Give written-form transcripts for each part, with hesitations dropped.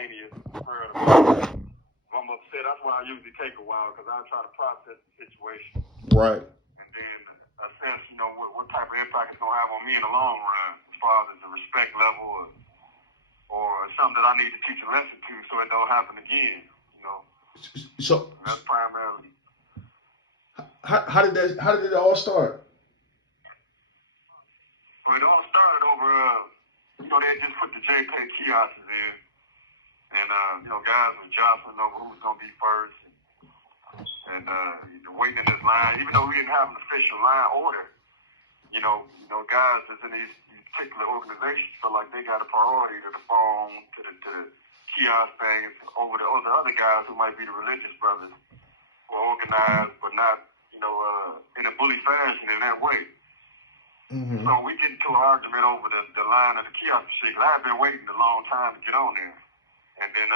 spontaneous. If I'm upset, that's why I usually take a while, because I try to process the situation. Right. And then assess, what type of impact it's going to have on me in the long run, as far as the respect level or something that I need to teach a lesson to so it don't happen again, So that's primarily. How did it all start? So it all started over, they just put the JPEG kiosks in. And, guys were jostling over who was going to be first. And waiting in this line, even though we didn't have an official line order, guys that's in these particular organizations feel like they got a priority to the phone, to the kiosk things, over the other guys who might be the religious brothers who are organized but not, in a bully fashion in that way. Mm-hmm. So we get into an argument over the line of the kiosk machine. I had been waiting a long time to get on there. And then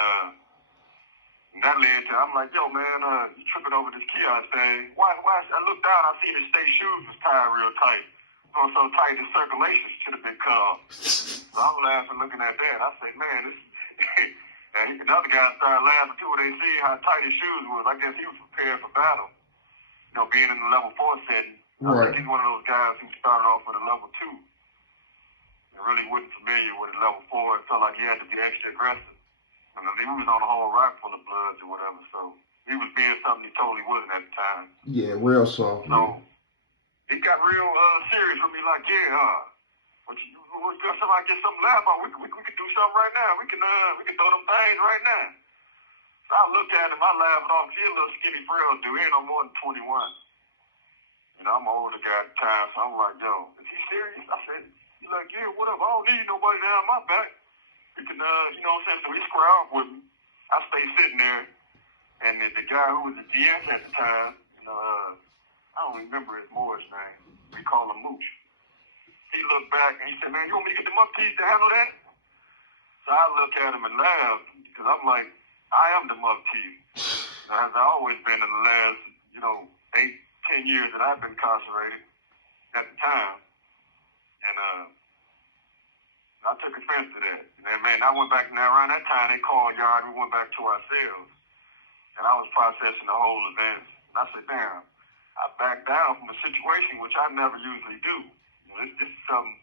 that led to, I'm like, yo, man, you tripping over this kiosk thing. Why? I looked down, I see the state shoes was tied real tight. So tight, the circulation should have been cut off. So I'm laughing looking at that. I said, man, this... And the other guy started laughing too when they see how tight his shoes was. I guess he was prepared for battle. Being in the level 4 setting. Right. I think he's one of those guys who started off with a level 2. And really wasn't familiar with a level 4. It felt like he had to be extra aggressive. And he was on a whole rock full of bloods or whatever, so he was being something he totally wasn't at the time. Yeah, real soft. So it got real serious with me, like, but somebody get something to laugh on. We can do something right now. We can throw them things right now. So I looked at him, I laughed off. He's a little skinny frail dude. He ain't no more than 21. I'm an older guy at the time, so I'm like, yo, is he serious? I said, he's like, yeah, whatever. I don't need nobody down my back. We can, so he square off with me. I stay sitting there, and the guy who was the GS at the time, I don't remember his Moorish name. We call him Mooch. He looked back and he said, man, you want me to get the muftis to handle that? So I looked at him and laughed, because I'm like, I am the mufti. As I always been in the last, 8-10 years that I've been incarcerated at the time. And I took offense to that. And man, I went back around that time they called yard, we went back to our cells. And I was processing the whole event. And I said, damn, I backed down from a situation which I never usually do. This is something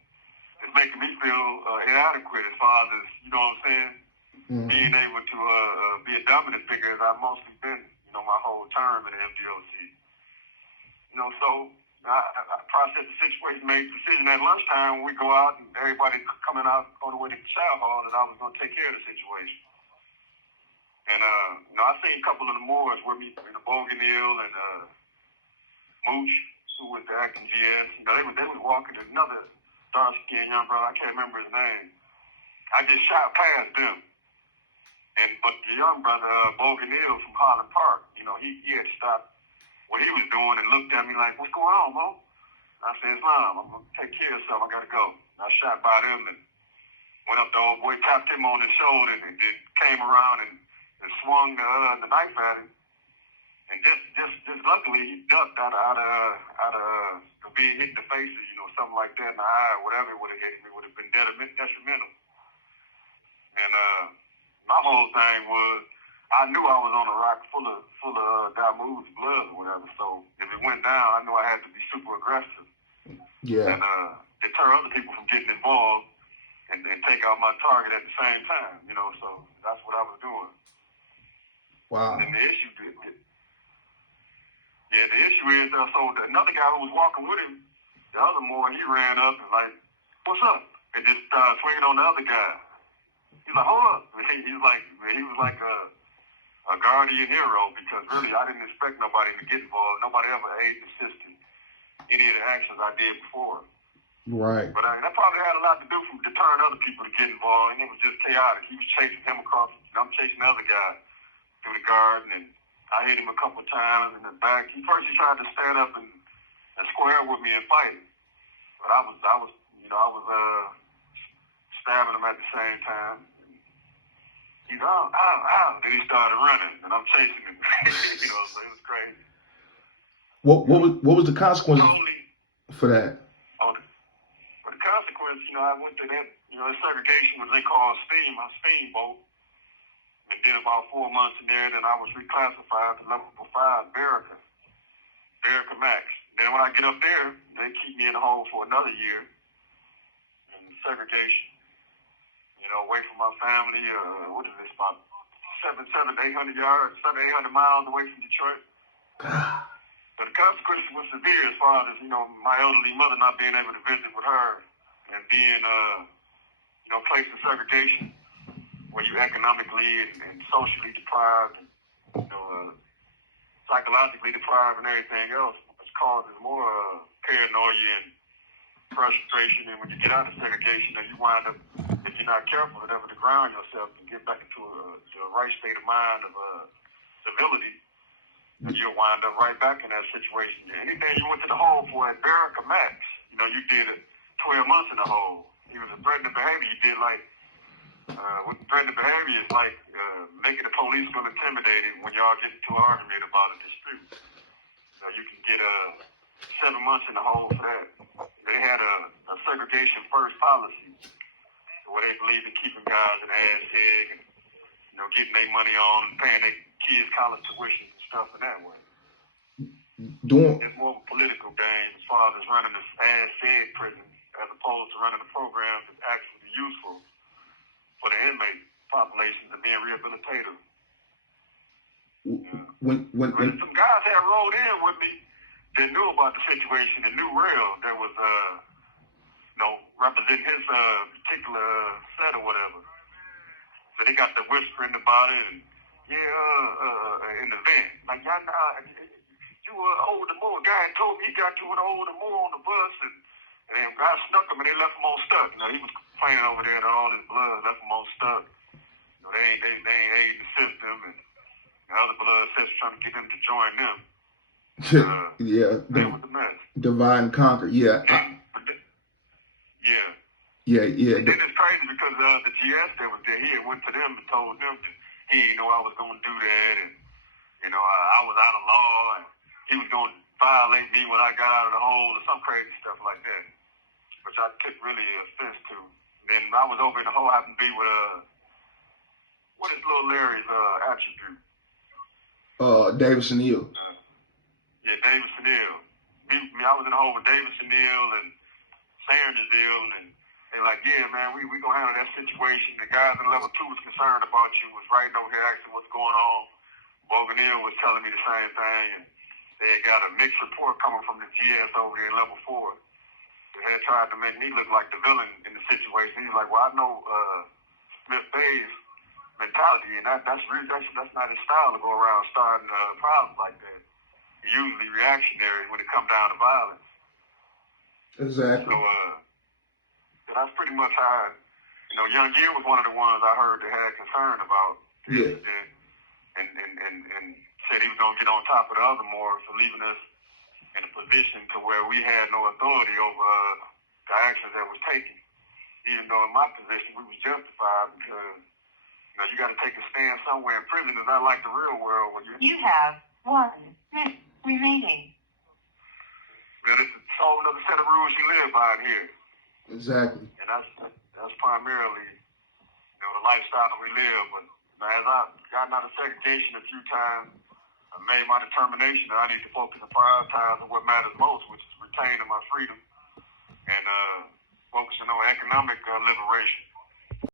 that's making me feel inadequate as far as, being able to be a dominant figure as I've mostly been, my whole term in the MDOC. So I processed the situation, made the decision at lunchtime when we go out and everybody coming out on the way to the chow hall that I was going to take care of the situation. And, I seen a couple of the Moors with me, Boganil and Mooch, who was the acting GS. They was walking to another dark-skinned young brother. I can't remember his name. I just shot past them. But the young brother, Boganil from Highland Park, he had stopped what he was doing and looked at me like, what's going on, Mo? I said, Islam, I'm going to take care of something. I got to go. And I shot by them and went up to old boy, tapped him on his shoulder, and then came around and swung the knife at him. And just luckily, he ducked out of being hit in the face, something like that in the eye or whatever it would have hit me. It would have been detrimental. And my whole thing was, I knew I was on a rock full of Damu's blood or whatever. So if it went down, I knew I had to be super aggressive. Yeah. And deter other people from getting involved and take out my target at the same time. So that's what I was doing. Wow. And the issue is, so another guy who was walking with him, the other Moor, he ran up and like, what's up? And just started swinging on the other guy. He's like, hold up. He was like a guardian hero, because really I didn't expect nobody to get involved. Nobody ever aided and assisted any of the actions I did before. Right. But that probably had a lot to do from deterring other people to get involved, and it was just chaotic. He was chasing him across, and I'm chasing the other guy through the garden, and I hit him a couple of times in the back. He tried to stand up and square with me and fight. But I was stabbing him at the same time. He's ow. Then he started running, and I'm chasing him. So it was crazy. What was the consequence for that? The consequence, I went to that, segregation, what they call steamboat. and did about 4 months in there. Then I was reclassified to level 5 Barraca Max. Then when I get up there, they keep me in the hole for another year in segregation. You know, away from my family. What is this, about 800 yards, 800 miles away from Detroit. But the consequences were severe as far as, you know, my elderly mother not being able to visit with her and being, you know, placed in segregation where you're economically and socially deprived, you know, psychologically deprived and everything else, which causes more paranoia and frustration. And when you get out of segregation, then you wind up, if you're not careful, whatever, to ground yourself and get back into the right state of mind of civility, and you'll wind up right back in that situation. Anything you went to the hole for at Barraca Max, you know, you did it 12 months in the hole. Even the threatening behavior, you did like, with threatening behavior is like making the police feel intimidated when y'all get into an argument about a dispute. So you can get 7 months in the hole for that. They had a segregation first policy where they believe in keeping guys in ass head and, you know, getting their money on, paying their kids college tuition and stuff in that way. It's more of a political game as far as running this ass head prison as opposed to running a program that's actually useful for the inmate populations and being rehabilitative. When some guys had rolled in with me that knew about the situation and knew real that was you know, representing his particular set or whatever. So they got the whispering about it and in the vent. Like, y'all know, you older Moore. A guy told me he got you with an older Moore on the bus and then guys snuck him and they left him on stuck. You know, he was complaining over there that all his blood left him on stuck. You know, they ain't aiding the system, and the other blood sisters trying to get him to join them. That was the mess. Divide and conquer, yeah. Yeah. And then it's crazy because the GS that was there, he had went to them and told them that he didn't know I was going to do that, and you know, I was out of law, and he was going to violate me when I got out of the hole, or some crazy stuff like that, which I took really offense to. And then I was over in the hole, happened to be with what is little Larry's attribute? Davis and Neal. Yeah, Davis and Neal. I was in the hole with Davis and Neal and Sanders Neal, and they're like, yeah, man, we gonna handle that situation. The guys in level 2 was concerned about you, was writing over here asking what's going on. Boganil was telling me the same thing, and they had got a mixed report coming from the GS over there in level 4. They had tried to make me look like the villain in the situation. He's like, well, I know SmithBey's mentality, and that's not his style to go around starting problems like that. He's usually reactionary when it comes down to violence. Exactly. So that's pretty much how, you know, Young Year was one of the ones I heard that had concern about the incident, and said he was going to get on top of the other more for leaving us in a position to where we had no authority over the actions that was taken. Even though in my position we was justified because, you know, you got to take a stand somewhere in prison. It's not like the real world when you have 1 minute remaining. Well, it's a whole other set of rules you live by in here. Exactly. And that's primarily, you know, the lifestyle that we live. But as I've gotten out of segregation a few times, I made my determination that I need to focus and prioritize on what matters most, which is retaining my freedom and focusing on economic liberation.